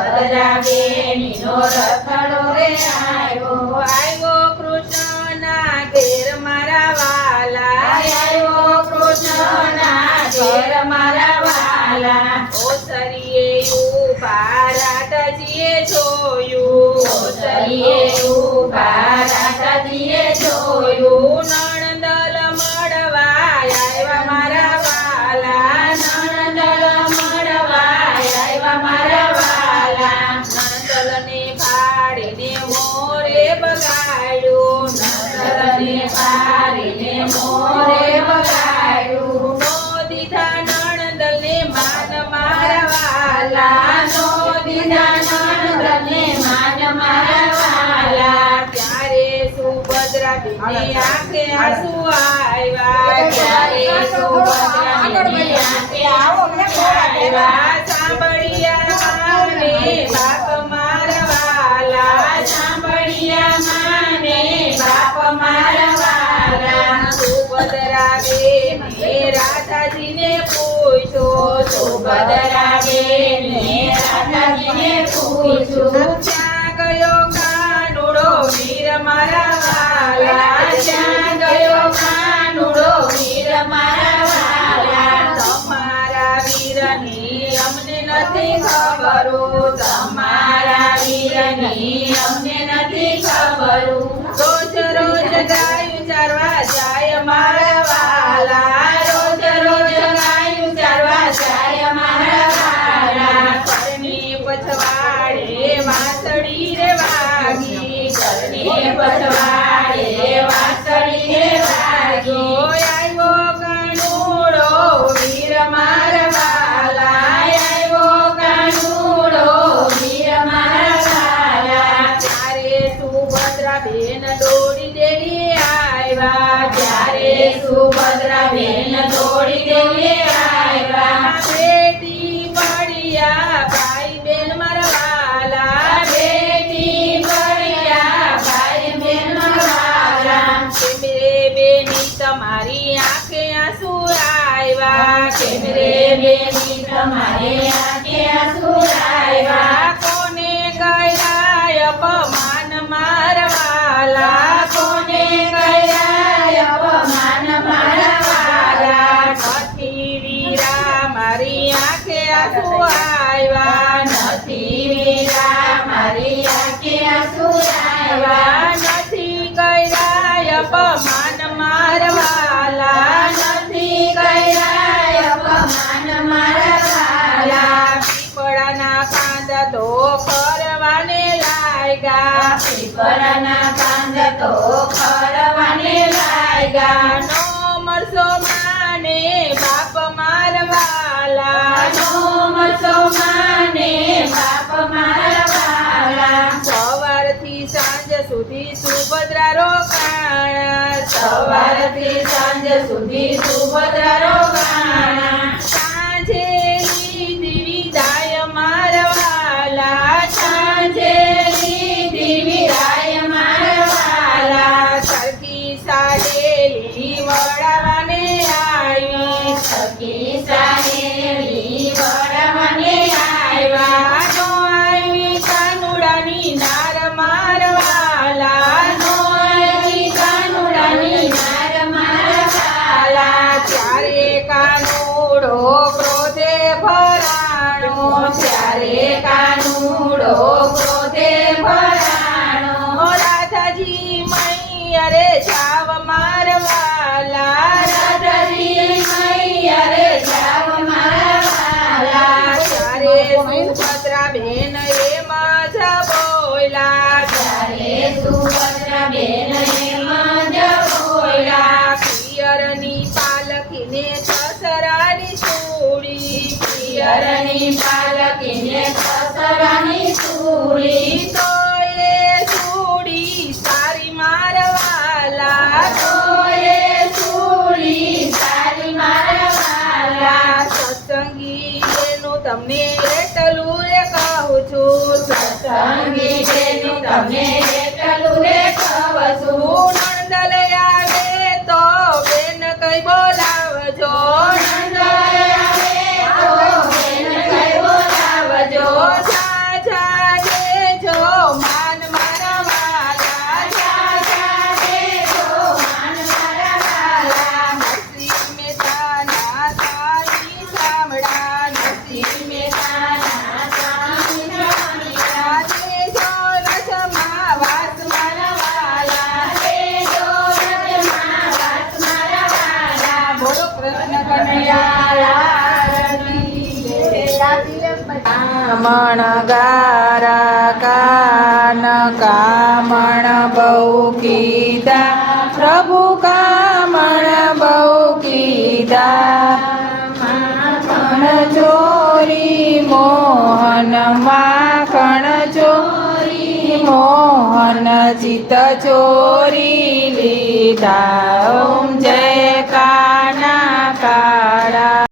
સુભદ્રા બેનીનો રથડો રે આવ્યો આવ્યો કૃષ્ણના ઘેર મારા વાલા આવ્યો કૃષ્ણના ઘેર મારા વાલા ઓસરીએ ઊભા રાધાજીએ જોયું ઓસરીએ ઊભા રાધાજીએ જોયું નણંદલ મળવા આવ્યા મારા વાલા નણંદલ મળવા આવ્યા મારા વાલા નણંદલને ભાડીને મોરે બગાડ્યું નણંદલને ભાડીને મોરે બગાડ્યું નો દીધા નણંદલને માન મારા વાલા નો દીધા નણંદલને માન મારા વાલા ત્યારે સુભદ્રા બેની આંખે આંસુ આવ્યા ત્યારે સુભદ્રાની આંખે આવ્યા સાંભળ્યા માને બાપ મારા વાલા સાંભળ્યા માને બાપ મારા વાલા સુભદ્રા બેને રાધાજીને પૂછ્યો સુભદ્રા બેને રાધાજીને પૂછ્યું ક્યાં ગયો કાનુડો વીર મારા વાલા જ્યાં ગયો કાનુડો વીર મારા વાલા તમારા વીરની અમને નથી ખબરું તમારા વીરની અમને નથી ખબરું રોજ રોજ ગાયું ચારવા જાય મારા વાલા રોજ રોજ ગાયું ચારવા જાય મારા વાલા ઘરની પછવાડે વાંસળી રે વાગી ઘરની પછવાડે વાંસળી રે વાગી આવ્યો કાનુડો વીર મારા વાલા આવ્યો કાનુડો વીર મારા વાલા ત્યારે સુભદ્રા બેન દોડી દેવી આવ્યા ત્યારે સુભદ્રા બેન દોડી દેવી આવ્યા બેટી મળ્યા ભાઈ બેન મારા વાલા બેટી મળ્યા ભાઈ બેન વાલા કેમરે બેની તમારી આંખે આંસુ આવ્યા કેમ રે બેની તમારે આંખે આંસુ આવ્યા કોને ગયા અપમાન મારા વાલા કોને ગયા અપમાન મારા વાલા નથી વીરા મારી આંખે આંસુ આવ્યા નથી વીરા મારી આંખે આંસુ આવ્યા નથી ગયા અપમાન મારા વાલા નથી ગયા અપમાન મારા વાલા પીપળાના પાંદા તો કરવાને લાગ્યા પીપળાના પાંદ તો ખરવાને લાગ્યા નો મરસો માને બાપ મારવાલા નો મરસો માને બાપ મારા વાલા સવારથી સાંજ સુધી સુભદ્રા રોકાણા સવારથી સાંજ સુધી સુભદ્રા રોકાણા સાંજે લીધી વિદાય મારવાલા સાંજે લીધી વિદાય મારા વાલા સરખી સાડેલી વળાવાને આવી સખી સાહેલી વળવાને આવ્યા નો આવી કાનુડાની નાર મારવાલા નો આવી કાનુડાની નાર મારા વાલા ત્યારે કાનુડો ક્રોધે ભરાણો ત્યારે કાનુડો ક્રોધે ભરાણો રાધાજી મૈયરે જાવ મારવાલા રાધાજી મૈયરે જાવ મારા વાલા ત્યારે સુભદ્રા બેન એમ જ બોલ્યા ત્યારે સુભદ્રા બેન એમ જ બોલ્યા પિયરની પાલખીને સસરાની ચૂડી પિયરની પાલકીને સસરાની ચૂડી તો એ ચૂડી સારી મારવાલા તો એ ચૂડી સારી મારા વાલા સત્સંગી એનું તમને એટલું એ કહું છું સત્સંગી બેનું તમને એટલું રે કહું છું નંદલ આવે તો બેન કઈ બોલાવજો નંદ આવે તો બેન કઈ બોલાવજો સાજા કામણ ગારા કાન કામણ બહુ કીધા પ્રભુ કામણ બહુ કીધા માખણ ચોરી મોહન માખણ ચોરી મોહન ચિત ચોરી લીધા ઓમ જય કાના કાળા